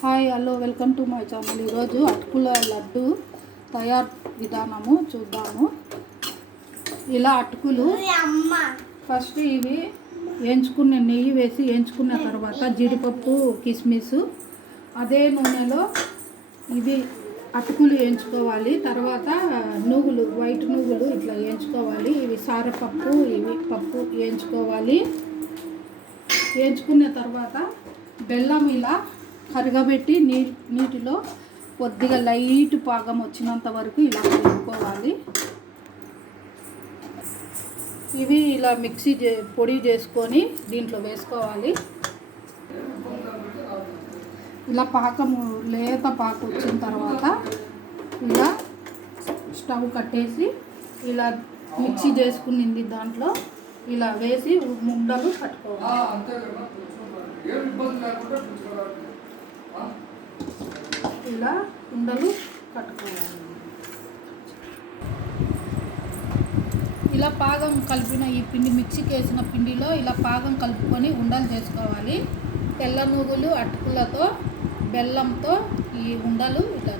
Hi hello welcome to my channel. ఈరోజు అటుకుల లడ్డు తయారు విధానము చూద్దాము. ఇలా అటుకులు ఫస్ట్ ఇవి వేయించుకున్న నెయ్యి వేసి వేయించుకున్న తర్వాత జీడిపప్పు కిస్మిస్ అదే నూనెలో ఇవి అటుకులు వేయించుకోవాలి తర్వాత నువ్వులు వైట్ నువ్వులు ఇట్లా వేయించుకోవాలి ఇవి సారపప్పు ఇవి పప్పు వేయించుకోవాలి వేయించుకున్న తర్వాత బెల్లం ఇలా కరగబెట్టి నీ నీటిలో కొద్దిగా లైట్ పాకం వచ్చినంత వరకు ఇలా కలుపుకోవాలి. ఇవి ఇలా మిక్సీ చే పొడి చేసుకొని దీంట్లో వేసుకోవాలి. ఇలా పాకము లేత పాకు వచ్చిన తర్వాత ఇలా స్టవ్ కట్టేసి ఇలా మిక్సీ చేసుకునింది దాంట్లో ఇలా వేసి ముండలు కట్టుకోవాలి. ఇలా ఉండలు కట్టుకోవాలి. ఇలా పాగం కలిపిన ఈ పిండి మిక్సీకి వేసిన పిండిలో ఇలా పాగం కలుపుకొని ఉండలు చేసుకోవాలి. తెల్ల నువ్వులు అటుకులతో బెల్లంతో ఈ ఉండలు ఇలా